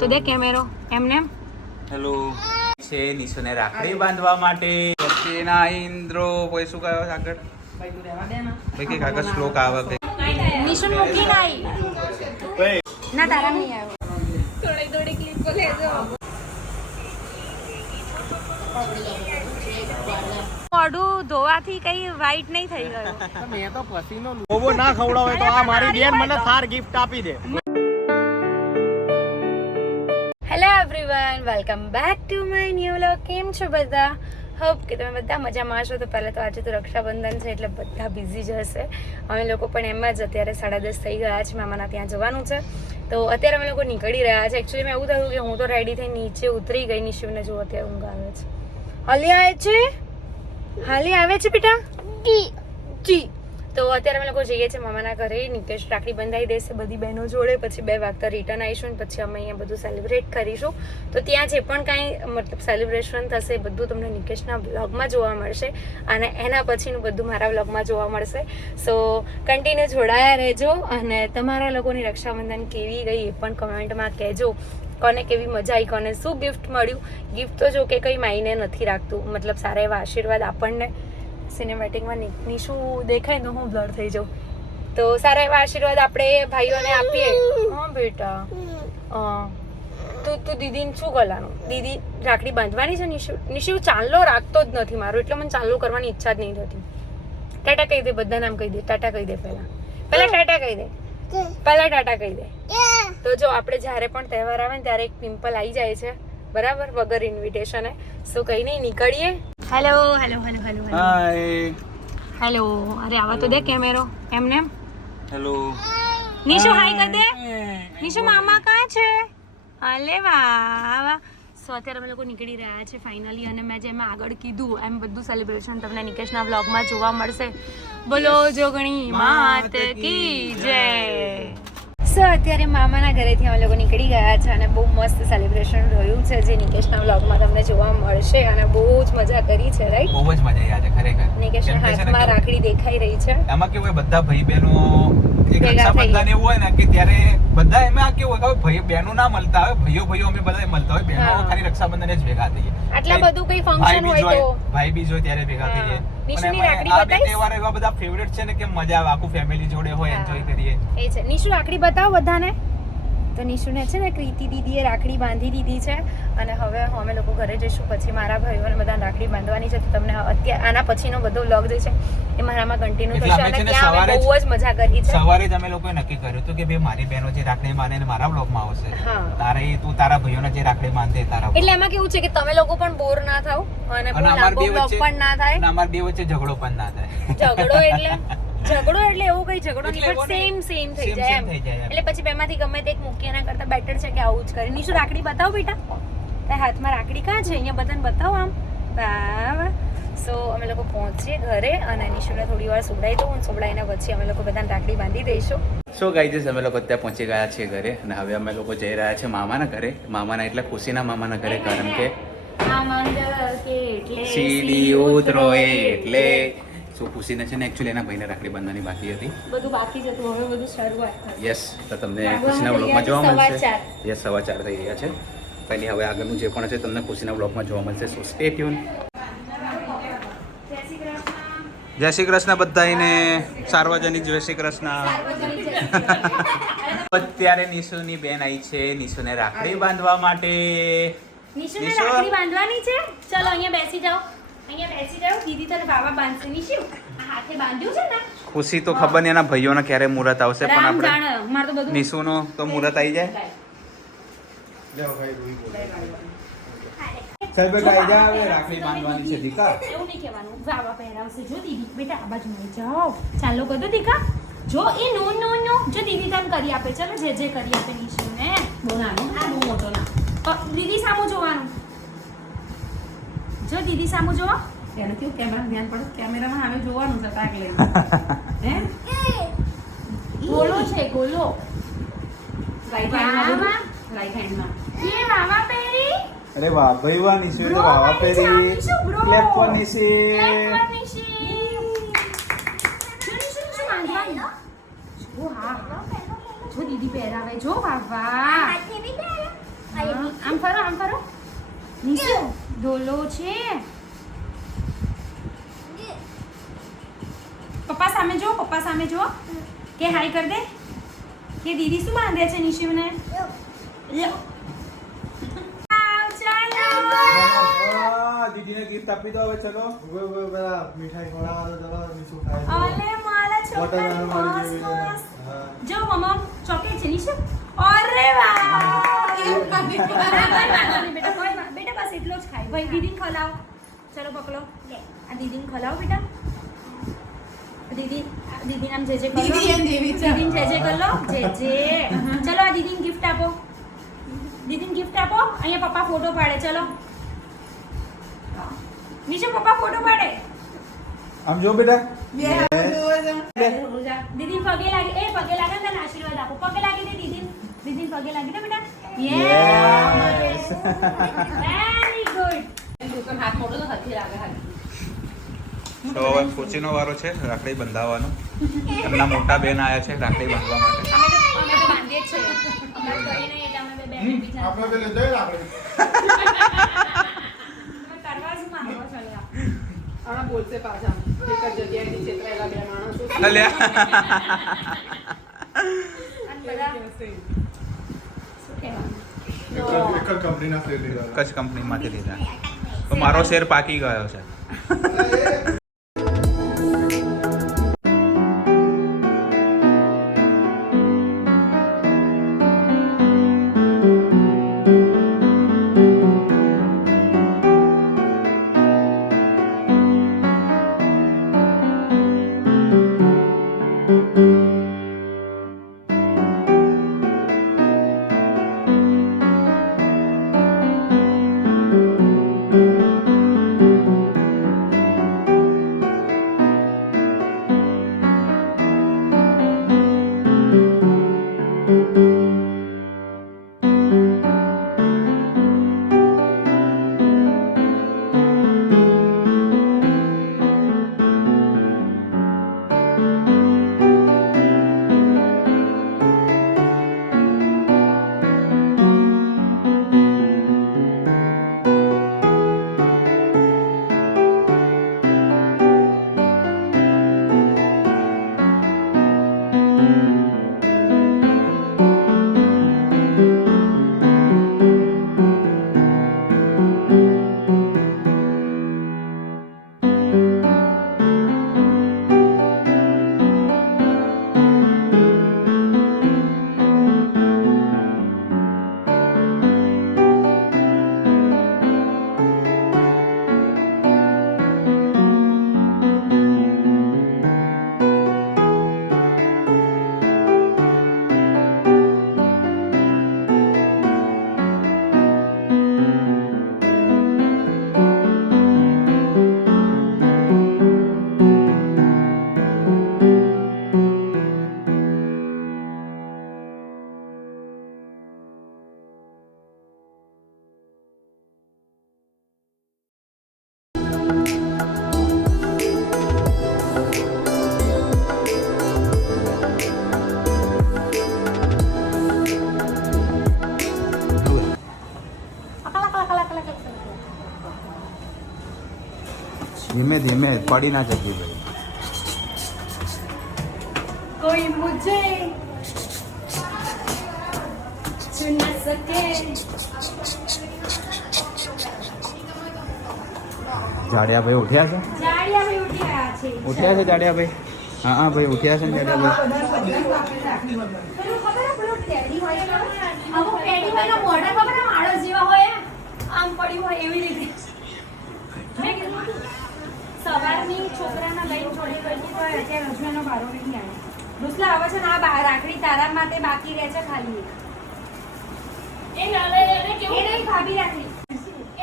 તો દે કેમેરો એમને. હેલો છે નિશુને રાખડી બાંધવા માટે પછીના ઇન્દ્રો કોઈ શું કહ્યો આગળ ભાઈ કે કાગળ શ્લોક આવે કે નિશુન મૂકી નાઈ ના તારા નહીં આવ્યો થોડી ક્લિપ લેજો. મોઢું ધોવાથી કઈ વાઈટ નહીં થઈ ગયું. મેં તો પસીનો લોબો ના ખવડાવે તો આ મારી બેન મને થાર ગિફ્ટ આપી દે. Hello everyone, welcome back to my new vlog. કેમ છો બધા? હોપ કે તમે બધા મજામાં હશો. તો પહેલાં તો આજે તો રક્ષાબંધન છે એટલે બધા બિઝી જ હશે. અમે લોકો પણ એમ જ અત્યારે 10:30 થઈ ગયા છે. મામાના ત્યાં જવાનું છે તો અત્યારે અમે લોકો નીકળી રહ્યા છે. એકચ્યુઅલી મેં એવું થયું કે હું તો રેડી થઈ નીચે ઉતરી ગઈ. નિશુને જો અત્યારે ઊંઘ આવે છે. હાલી આવે છે, હાલી આવે છે બેટા જી. તો અત્યારે અમે લોકો જઈએ છીએ મામાના ઘરે. નિકેશ રાખડી બંધાઈ દેશે બધી બહેનો જોડે. પછી 2 વાગતા રિટર્ન આવીશું ને પછી અમે અહીંયા બધું સેલિબ્રેટ કરીશું. તો ત્યાં જે પણ કાંઈ મતલબ સેલિબ્રેશન થશે બધું તમને નિકેશના વ્લોગમાં જોવા મળશે અને એના પછીનું બધું મારા વ્લોગમાં જોવા મળશે. સો કન્ટિન્યુ જોડાયા રહેજો અને તમારા લોકોની રક્ષાબંધન કેવી ગઈ એ પણ કમેન્ટમાં કહેજો. કોને કેવી મજા આવી, કોને શું ગિફ્ટ મળ્યું. ગિફ્ટ તો જો કે કંઈ માયને નથી રાખતું, મતલબ સારા એવા આશીર્વાદ આપણને સિનેમેટિકમાં નિશુ દેખાય તો હું બ્લર થઈ જાઉં. તો સારા એવા આશીર્વાદ આપણે ભાઈઓને આપીએ. હા બેટા, તું દીદીને શું કરવાનું? દીદી રાખડી બાંધવાની છે. નિશુ ચાંદલો રાખતો જ નથી મારો, એટલે મને ચાંદલો કરવાની ઈચ્છા જ નહીં થતી. ટાટા કહી દે, બધા નામ કહી દે. ટાટા કહી દે, પહેલા ટાટા કહી દે, પહેલા ટાટા કહી દે. તો જો આપણે જ્યારે પણ તહેવાર આવે ને ત્યારે એક પિમ્પલ આવી જાય છે બરાબર, વગર ઇન્વિટેશને. સો કઈ નહીં, નીકળીએ. Hello hello hello hello hi hello. અરે આવા તો દે કેમેરો એમને. હેલો નિશુ હાય કર દે. નિશુ મામા કાં છે? અલે વાહ. સો અત્યારે અમે લોકો નીકળી રહ્યા છે ફાઇનલી. અને મેં જેમ આગળ કીધું એમ બધું સેલિબ્રેશન તમને નિકેશના વ્લોગમાં જોવા મળશે. બોલો જોગણી માત કી જય. સો અત્યારે મામાના ઘરેથી અમે લોકો નીકળી ગયા છે અને બહુ મસ્ત સેલિબ્રેશન રહ્યું છે જે નિકેશના વ્લોગમાં તમને જોવા મળશે. અને બહુ જ મજા કરી છે, રાઈટ? બહુ જ મજા આવી છે ખરેખર. નિકેશના હાથમાં રાખડી દેખાઈ રહી છે. એમાં કેવું હોય બધા ભાઈ બહેનો એક રક્ષાબંધન એવું હોય ને કે ત્યારે બધા એમાં કેવું હોય કે ભાઈ બહેનો ના મળતા હોય, ભાઈઓ અમે બધા મળતા હોય, બહેનો ખાલી રક્ષાબંધન જ ભેગા થઈએ. આટલા બધું કઈ ફંક્શન હોય તો ભાઈ બીજ હોય ત્યારે ભેગા થઈએ. નિશુની રાખડી બતાવીશ. તહેવાર એવા બધા ફેવરેટ છે ને કે મજા આવે, આખું ફેમિલી જોડે હોય, એન્જોય કરીએ. એ છે. નિશુ રાખડી બતાવો બધાને. તો નિશુને છે ને કૃતિ દીદીએ રાખડી બાંધી દીધી છે અને હવે અમે લોકો ઘરે જઈશું. પછી મારા ભાઈઓને બધા રાખડી બાંધવાની છે. તો તમને અત્યારે આના પછીનો બધો વ્લોગ જે છે એ મારામાં કન્ટિન્યુ થશે. અને ત્યાં અમે બહુ જ મજા કરી છે. સવારે જ અમે લોકોએ નક્કી કર્યું હતું કે ભાઈ મારી બહેનો જે રાખડી બાંધે ને મારા વ્લોગમાં આવશે, તારે તું તારા ભાઈઓને જે રાખડી બાંધે તારા. એટલે એમાં કેવું છે કે તમે લોકો પણ બોર ના થાવ અને બહુ લાંબો વ્લોગ પણ ના થાય અને અમાર બે વચ્ચે ઝઘડો પણ ના થાય. ઝઘડો એટલે એવું કઈ ઝઘડો નહીં, પણ સેમ થઈ જાય એમ. એટલે પછી બેમાંથી ગમે તે એક મૂકી એના કરતા બેટર છે કે આવું જ કરે. નિશુ રાખડી બતાવો બેટા. તારા હાથમાં રાખડી કાં છે? અહીંયા બધાને બતાવો આમ. વાહ. સો અમે લોકો પહોંચીએ ઘરે અને નિશુને થોડી વાર સુવડાવી દઉં. સુવડાવીને પછી અમે લોકો બધાને રાખડી બાંધી દઈશું. સો ગાઈઝ અમે લોકો ત્યાં પહોંચી ગયા છીએ ઘરે અને હવે અમે લોકો જઈ રહ્યા છીએ મામાના ઘરે. મામાના એટલે ખુશીના મામાના ઘરે, કારણ કે સીડી ઉતરો એટલે શું ખુશીને છે ને એકચ્યુઅલી એના ભાઈને રાખડી બાંધવાની બાકી હતી. બધું બાકી જ હતું, હવે બધું શરૂઆત થશે. યસ, તો તમને ખુશીના વ્લોગમાં જોવા મળશે. યસ, 4:15 થઈ રહ્યા છે. પહેલી હવે આગળનું જે પણ છે તમને ખુશીના વ્લોગમાં જોવા મળશે. સો સ્ટે ટ્યુન. જય શ્રી કૃષ્ણ બધાને. સાર્વજનિક જય શ્રી કૃષ્ણ. અત્યારે નિશુની બેન આવી છે નિશુને રાખડી બાંધવા માટે. નિશુને રાખડી બાંધવાની છે. ચલો અહીંયા બેસી જાઓ. અહીંયા બેસી જાઓ. દીદી તને બાબા બાંધશે. નિશુ હાથે બાંધ્યું છે ને. ખુશી તો ખબર નહીં એના ભાઈઓને ક્યારે મુહૂર્ત આવશે, પણ રામ આપણે જાણે માર તો બધું નિશુનો તો મુહૂર્ત આવી જાય. રાખડી બાંધવાની છે દીકા. એવું નહીં કહેવાનું. બાબા પહેરાવશે. જો દીદી બેટા આ બાજુ આવી જાઓ. ચાલો કદો દીકા. જો એ નો નો નો જો દીદી તને કરી આપે. ચલો જે જે કરી આપે નિશુ ને. બહુ નાનો આ બહુ મોટો ના. દીદી સામું જોવાનું. જો દીદી સામું જોવો. એને કેવું કેમેરા ધ્યાન પડે, કેમેરામાં હવે જોવાનું છે તાક લઈને. હે ગોલો છે ગોલો. Right હેન્ડમાં, right હેન્ડમાં. ये वावा पेरी. અરે વાહ ભાઈ વાહ નિશુ તો વાહ પેરી. Clap for Nishi. જો દીદી પહેરાવે. જો વાવા. આમ ફરો નિશુ ઢોલો છે. પપ્પા સામે જો કે હાય કર દે કે દીદી શું બાંધે છે નિશુને. દીદીને ગિફ્ટ આપી દો હવે. ચલો મીઠાઈ ખવડાવવા તો ચલો નિશુ ખાય. અલે મારા છોકરા મસ્ત. જો મમ્મા ચોકલેટ છે નિશુ. અરે વાહ બેટા બસ એટલો જ ખાય. ભાઈ દીદીને ખવડાવ. ચલો પકડો આ દીદીને ખવડાવ બેટા. દીદી નામ જે કરો. દીદીને જે કર લો જે. ચલો આ દીદીને ગિફ્ટ આપો. અહીંયા પપ્પા ફોટો પાડે. ચલો નિશુ પપ્પા ફોટો પાડે. આમ જો બેટા. દીદી પગે લાગે પગે લાગે ને આશીર્વાદ આપો. પગે લાગી દે દીદી પગે લાગી દે બેટા. Yes. Very good. તો હવે કોચીનો વારો છે રાખડી બંધાવવાનો. એમના મોટા બેન આયા છે રાખડી બાંધવા માટે. અમે તો બાંધીએ જ છે. અમારે કોઈ નહીં એટલે અમે બે બેન બીજા આપણે તો લઈ જઈએ આપણે. તમે કરવા જ માંગો છો લ્યા. આણા બોલશે પાછા એક જ જગ્યાએ નીચે ત્રેલા બે માણસો અલ્યા. અને બધા શું કહેવાનું? એક જ કંપનીના ફ્લેટ લીધા. એક જ કંપનીમાંથી લીધા. તો મારો શેર પાકી ગયો છે. ધીમે ધીમે પડી ના જતી ભાઈ. कोई मुझे छू न सके. જાડિયા ભાઈ ઉઠ્યા છે. જાડિયા ભાઈ ઉઠ્યા છે. ઉઠ્યા છે જાડિયા ભાઈ. હા ભાઈ ઉઠ્યા છે ને જાડિયા ભાઈ. પેલું ખબર હે પેલું ટેડી હોય છે અમુક ટેડી હોય ને મોઢા ખબર આમ આળસ જેવા હોય આમ પડ્યું હોય એવી રીતે. મેં કીધું સવારની છોકરાના લઈને છોડી ગઈ હતી તો અત્યારે હજુ એનો બારો નહીં આવ્યો. રૂસલા આવે છે ને આ રાખડી તારા માટે બાકી રહે છે ખાલી. એ નહીં ભાભી રાખડી.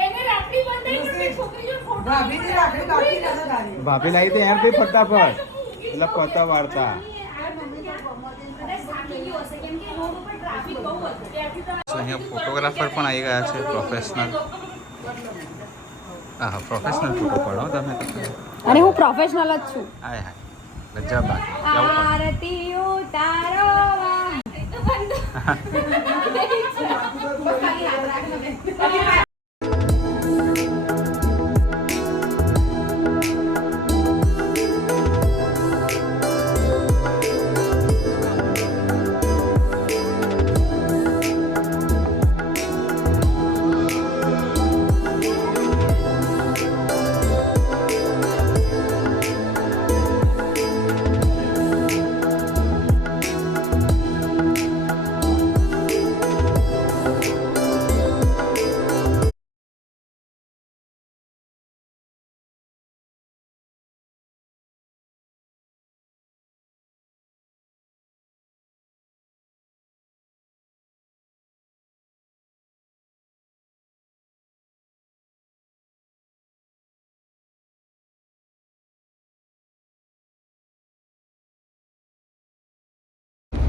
એને રાખડી બંધાઈ ગઈ છોકરીનો ફોટો. ભાભીની રાખડી બાકી નતો તારી. ભાભી લાવી તો એમ કઈ ફટાફટ એટલે પતા વાળતા. અહીંયા ફોટોગ્રાફર પણ આવી ગયા છે પ્રોફેશનલ. હા પ્રોફેશનલ ફોટો પાડો તમે. અને હું પ્રોફેશનલ જ છું. હાય હાય ગજબ આરતી ઉતારો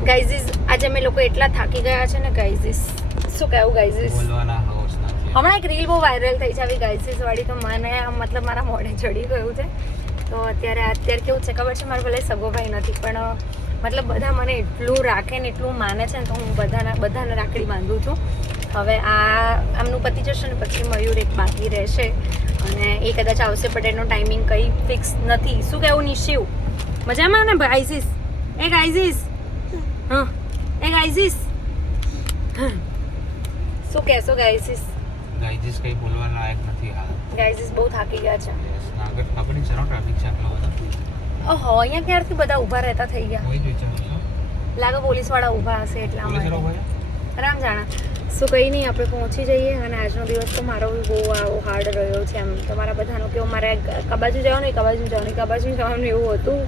ગાઈઝીસ આજે અમે લોકો એટલા થાકી ગયા છે ને ગાઈઝીસ, શું કહેવું ગાઈઝીસ. બોલવાના હોશ નથી. હમણાં એક રીલ બહુ વાયરલ થઈ છે આવી ગાઈઝીસ વાળી, તો મને મતલબ મારા મોઢે ચડી ગયું છે. તો અત્યારે કેવું છે ખબર છે, મારો ભલે સગો ભાઈ નથી પણ મતલબ બધા મને એટલું રાખે ને એટલું માને છે ને, તો હું બધાને રાખડી બાંધું છું. હવે આમનું પતિ જશે ને પછી મયુર એક બાકી રહેશે અને એ કદાચ આવશે, પણ એનો ટાઈમિંગ કંઈ ફિક્સ નથી. શું કહેવું નિશિવ? મજામાં ને ગાઈઝીસ? એ ગાઈઝીસ, હા એ ગાઈઝીસ, શું કહેશો ગાઈઝીસ? ગાઈઝીસ કઈ બોલવા લાયક નથી હાલ. ગાઈઝીસ બહુ થાકી ગયા છે. આગળ આપણી ચલો ટ્રાફિક છે આટલો બધો. ઓહો, અહીંયા ક્યારથી બધા ઊભા રહેતા થઈ ગયા? કોઈ જ વિચારું છું. લાગે પોલીસવાળા ઊભા હશે એટલા પોલીસ માટે. રોકો છે? રામ જાણા. શું કંઈ નહીં, આપણે પહોંચી જઈએ. અને આજનો દિવસ તો મારો બહુ આવો હાર્ડ રહ્યો છે. એમ તમારા બધાનો કેવું, મારે કબાજુ જવાનું એવું હતું.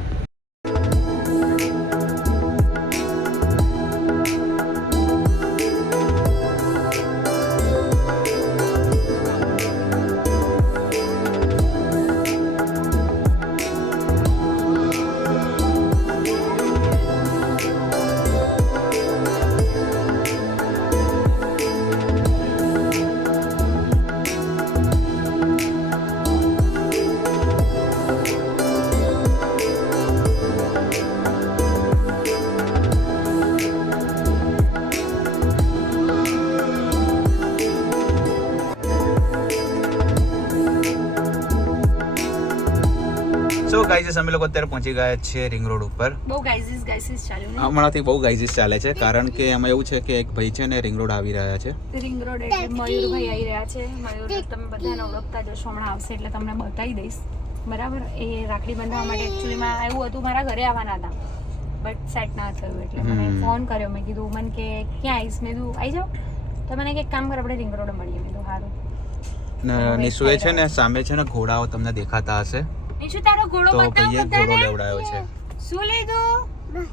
સો ગાઈઝીસ અમે લોકો અત્યારે પહોંચી ગયા છે રિંગ રોડ ઉપર. બહુ ગાઈઝીસ ચાલ્યું ને હમણાંથી બહુ ગાઈઝીસ ચાલે છે, કારણ કે એમાં એવું છે કે એક ભાઈ છે ને રિંગ રોડ આવી રહ્યા છે. રિંગ રોડ એટલે મયુરભાઈ આવી રહ્યા છે. મયુર તમે બધાને ઓળખતા જશો, હમણાં આવશે એટલે તમને બતાવી દઈશ. બરાબર, એ રાખડી બાંધવા માટે એકચ્યુઅલીમાં એવું હતું, મારા ઘરે આવવાના હતા બટ સેટ ના થયું એટલે મને ફોન કર્યો. મેં કીધું મને કે ક્યાં આવીશ? મેં કીધું આવી જાઓ. તો મને કે એક કામ કર, આપણે રિંગ રોડ મળીએ. મેં કીધું સારું. નિશુએ છે ને સામે છે ને ઘોડાઓ તમને દેખાતા હશે, નિશુ તારો ઘોડો તો બતાવ ભાઈએ ઘોડો બધાને. લેવડાવ્યો છે. શું લીધું?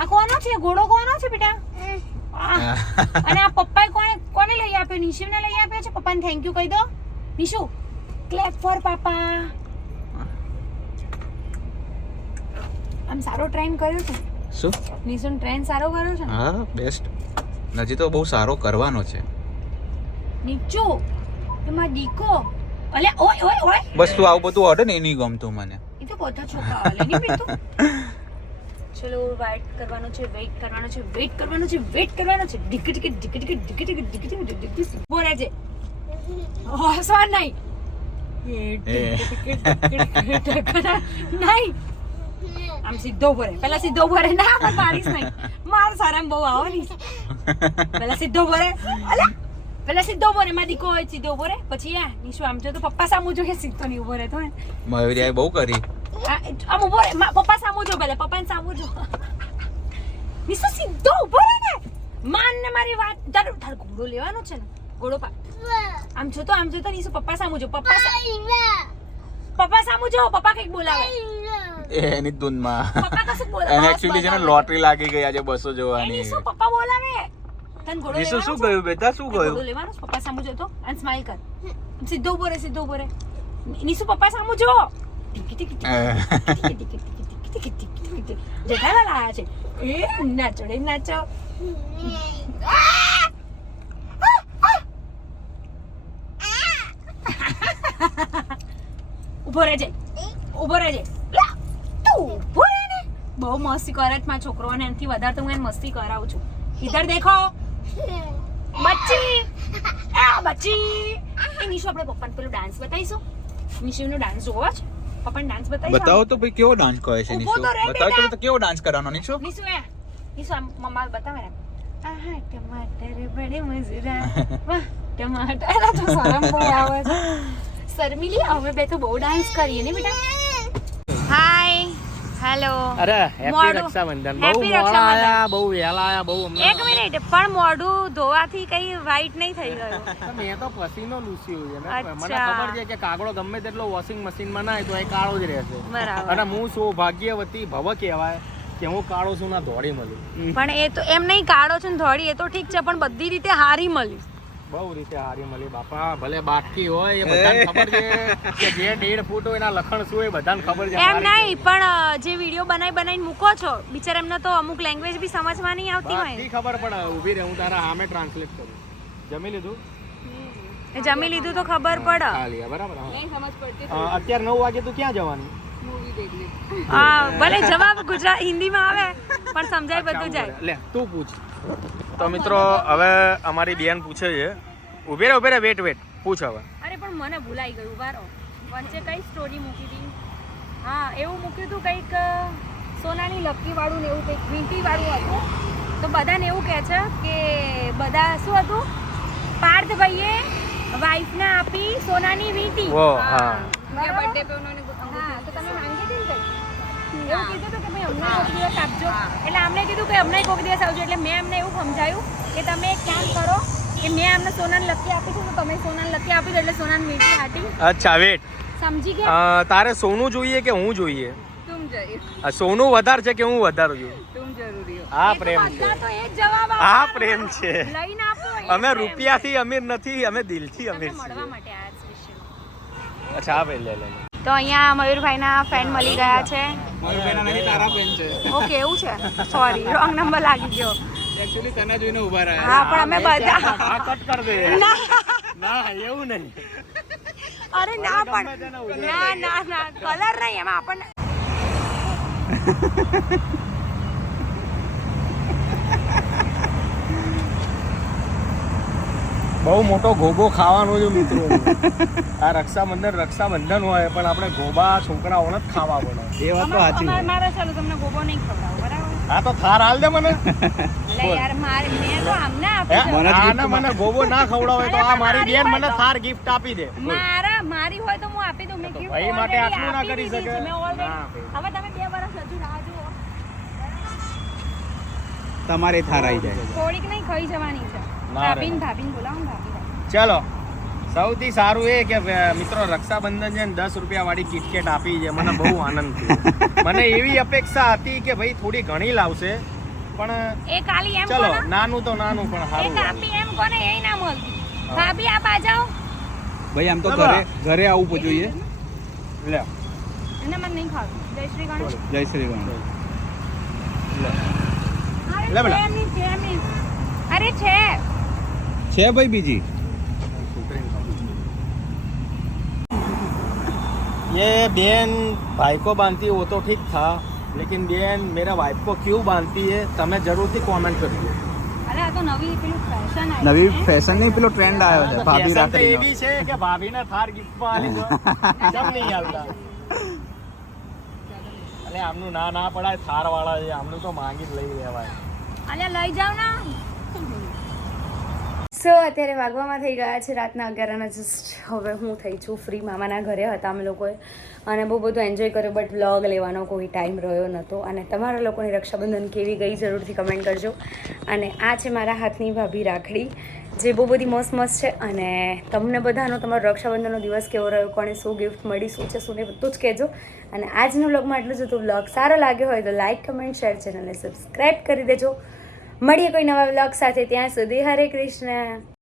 આ કોનો છે ઘોડો? કોનો છે બેટા? અને આ પપ્પાએ કોને લઈ આપ્યો? નિશુને લઈ આપ્યો છે. પપ્પાને થેન્ક યુ કહી દો. નિશુ, ક્લેપ ફોર પાપા. આમ સારો ટ્રેન કર્યો છે. શું? નિશુન ટ્રેન સારો કર્યો છે. હા, બેસ્ટ. હજી તો બહુ સારો કરવાનો છે. નીચુ એમાં દીકો. અલે ઓય ઓય ઓય, બસ તું આવું બધું ઓર્ડર નહીં ગમતું મને. એ તો બધા છોકરા આલે નહીં બેટું. ચલો વેઇટ કરવાનો છે, વેઇટ કરવાનો છે, વેઇટ કરવાનો છે, વેઇટ કરવાનો છે. ડિક ડિક ડિક ડિક ડિક ડિક ડિક ડિક ડિક ડિક બોલે છે. હસવા નહીં. નહીં, આમ સીધો ભરે. પેલા સીધો ભરે. ના પણ મારીશ નહીં, માર સારામાં બહુ આવો નહીં. પેલા સીધો ભરે. અલે પેલા સીધો ઉભો રે. માં દીકો હોય સીધો ઉભો રે. પછી નિશુ આમ જો તો પપ્પા સામું જોઈએ, સીધો નહીં ઉભો રહેતો હોય. મયુરિયાએ બહુ કરી. આમ ઉભો રે. પપ્પા સામું જો, પહેલા પપ્પાને સામું જો. નિશુ સીધો ઉભો રે ને. માન ને મારી વાત. તાર ઘોડો લેવાનો છે ને, ઘોડો આમ જો તો નિશુ પપ્પા સામું જો. પપ્પા સામું જો. પપ્પા કઈક બોલાવે એની ધૂનમાં. પપ્પા કશું બોલાવે. એને એક્ચ્યુઅલી છે ને લોટરી લાગી ગઈ આજે 200 જોવાની. નિશુ પપ્પા બોલાવે. તને ઘોડો નિશુ શું ગયું બેટા? શું ઘોડો ગયું? લેવાનો છે. પપ્પા સામું જો તો અને સ્માઈલ કર. સીધો ઉભો રે, સીધો ઉભો રે. નિશુ પપ્પા સામું જો. જેઠાલાલ આયા છે. એ નાચો રે નાચો. ઉભો રહેજે, ઉભો રહેજે. તું ઉભો રહે ને. બહુ મસ્તી કરે છે મારો છોકરો, અને એનાથી વધારે તો હું એને મસ્તી કરાવું છું. ઇધર દેખો બચ્ચી. બચ્ચી. એ નિશુ આપણે પપ્પાને પેલો ડાન્સ બતાવીશું. નિશુનો ડાન્સ જોવો છે? પપ્પાને ડાન્સ બતાવીશું. બતાવો તો ભાઈ કેવો ડાન્સ કરે છે નિશુ. ઊભો તો રહે બતાવો બેટા. તો કેવો ડાન્સ કરવાનો નિશુ. નિશુ આમ મમ્મા બતાવે ને. આહા ટમાટર બડે મજેદાર. વાહ ટમાટર. એના તો શરમ બહુ આવે છે. શર્મિલી, અમે બે તો બહુ ડાન્સ કરીએ ને બેટા. હાય, હેલો. અરે હેપી મોડું. રક્ષાબંધન. બહુ Happy મોડા રક્ષાબંધન. આયા, બહુ વહેલા આયા, બહુ હમણાં. એક મિનિટ, પણ મોઢું ધોવાથી કઈ વ્હાઈટ નહીં થઈ ગયું. મેં તો પસીનો લૂસ્યો છે ને. મને અચ્છા. ખબર છે કે કાગડો ગમે તેટલો વોશિંગ મશીનમાં નાય તો એ કાળો જ રહેશે. બરાબર. અને હું સૌભાગ્યવતી ભવ કહેવાય કે હું કાળો છું ના ધોળી મળ્યું. પણ એ તો એમ નહીં, કાળો છે ને ધોળી એ તો ઠીક છે, પણ બધી રીતે હારી મળી. બહુ રીતે હારી મળી બાપા. ભલે બાકી હોય એ બધાને ખબર છે કે જે 1.5 ફૂટ હોય એના લખણ શું હોય બધાને ખબર છે. એમ નહીં, પણ જે વિડીયો બનાવીને મૂકો છો બિચારા એમને તો અમુક લેંગ્વેજ બી સમજમાં નહીં આવતી હોય. બાકી ખબર પડે. ઊભી રહે, હું તારા સામે ટ્રાન્સલેટ કરું. જમી લીધું? જમી લીધું તો ખબર પડે. ખાલી બરાબર. અત્યારે 9 વાગે તું ક્યાં જવાની? હા, ભલે જવાબ ગુજરાત હિન્દીમાં આવે પણ સમજાય બધું જાય. લે તું પૂછ. તો મિત્રો હવે અમારી બેન પૂછે છે. ઉભી રે વેટ પૂછ હવે. અરે પણ મને ભૂલાઈ ગયું. બારો વચ્ચે કઈ સ્ટોરી મૂકી હતી? હા, એવું મૂક્યું હતું કંઈક સોનાની લક્કી વાળું ને એવું કંઈક વીંટી વાળું હતું. તો બધાને એવું કહે છે કે બધા શું હતું, પાર્થભાઈએ વાઈફને આપી સોનાની વીંટી. હા. બર્થડે પે ઉन्होंने હા, તો તમે માંગી હતી ને કંઈક? એવું કીધું હતું કે ભાઈ અમને કોઈક દિવસ આપજો. એટલે અમને કીધું કે અમને કોઈક દિવસ આવજો. એટલે મેં એમને એવું સમજાયું કે તમે એક કામ કરો કે મેં અમને સોનાની લક્કી આપી છે તો તમે સોનાની લક્કી આપી દો એટલે સોનાની વીંટી હાટી. અચ્છા વેટ. સમજી ગયા? તારે સોનું જોઈએ કે હું જોઈએ? તુમ જોઈએ. સોનું વધારે છે કે હું વધારે છું? તુમ જરૂરી હો. આ પ્રેમ છે. બધા તો એ જ જવાબ આ આપવાના. પ્રેમ છે. લઈને આપો એ અમે પ્રેમ. રૂપિયાથી અમીર નથી, અમે દિલથી અમીર તમને મળવા છીએ. માટે આ સ્પેશિયલ. અચ્છા આ લે. તો અહીંયા મયુરભાઈના ફ્રેન્ડ મળી ગયા છે. તારા ફ્રેન્ડ છે. ઓકે, એવું છે. સોરી, રોંગ નંબર લાગી ગયો. એક્ચ્યુઅલી તને જોઈને ઊભા રહ્યા. હા, પણ અમે બધા આ કટ કર દે. ના એવું નહીં. અરે ના, પણ ના કલર નહીં એમાં આપણને. બહુ મોટો ગોબો ખાવાનો છે મિત્રો. આ રક્ષાબંધન હોય પણ આપણે ગોબા છોકરાઓને જ ખાવા પડે. એ વાત તો સાચી. મારે ચાલો તમને ગોબો નહીં ખવડાવું, બરાબર? હા તો થાર હાલ દે મને. એટલે યાર મારે મેં તો આમને આપી છે. મને ગોબો ના ખવડાવે તો આ મારી બેન મને થાર ગિફ્ટ આપી દે. મારી હોય તો હું આપી દઉં. મેં gift ભાઈ માટે already આટલું ના આપી કરી દીધી શકે. છે. મેં already- ના આપે. હવે તમે 2 વર્ષ હજુ રાહ જુઓ. તમારે થાર આવી જાય. થોડીક નહીં ખાઈ જવાની છે. ના રે. ભાભીને બોલાવો ને, ભાભી. ચલો સૌથી સારું એ કે મિત્રો રક્ષાબંધન છે ને 10 રૂપિયા વાળી કિટકેટ આપી છે. મને બહુ આનંદ થયો. મને એવી અપેક્ષા હતી કે ભાઈ થોડી ઘણી લાવશે પણ એ ખાલી એમ ચલો કોને? નાનું તો નાનું પણ એક સારું આપી એમ કોને એ ના મળતી. ભાભી આપ આ જાઓ. ભાઈ આમ તો બરાબર. ઘરે આવવું જોઈએ. લે એને મને નહીં ખાવું. જય શ્રી ગણેશ. જય શ્રી ગણેશ. લે અરે લે બેટા. છે એમની, છે એમની. અરે છે. છે ભાઈ બીજી? ये बहन भाई को बांधती है वो तो ठीक था लेकिन बहन मेरा वाइफ को क्यों बांधती है તમે જરૂરથી કોમેન્ટ કરજો. અરે આ તો નવી પેલું ફેશન આવી નવી છે. ફેશન નહીં, પેલો ટ્રેન્ડ આવ્યો છે ભાભી ફેશન તો રાખડીનો. એવી છે કે ભાભીને થાર ગિફ્ટમાં આલી દો. જમ નહીં હાલતા. અલે આમનું ના પડાય થાર વાળા છે આમનું તો માંગી જ લઈ લેવાય. અલ્યા લઈ જાવ ના. સો અત્યારે વાગવામાં થઈ ગયા છે રાતના 11 જસ્ટ. હવે હું થઈ છું ફ્રી. મામાના ઘરે હતા અમે લોકોએ અને બહુ બધું એન્જોય કર્યો બટ વ્લોગ લેવાનો કોઈ ટાઈમ રહ્યો નહોતો. અને તમારા લોકોની રક્ષાબંધન કેવી ગઈ જરૂરથી કમેન્ટ કરજો. અને આ છે મારા હાથની ભાભી રાખડી જે બહુ બધી મસ્ત છે. અને તમને બધાનો તમારો રક્ષાબંધનનો દિવસ કેવો રહ્યો, કોને શું ગિફ્ટ મળી, શું છે શું નહીં બધું જ કહેજો. અને આજનો વ્લોગમાં એટલું જ હતું. વ્લોગ સારો લાગ્યો હોય તો લાઇક કમેન્ટ શેર ચેનલને સબસ્ક્રાઈબ કરી દેજો. મળીએ કોઈ નવા વ્લોગ સાથે. ત્યાં સુધી હરે કૃષ્ણ.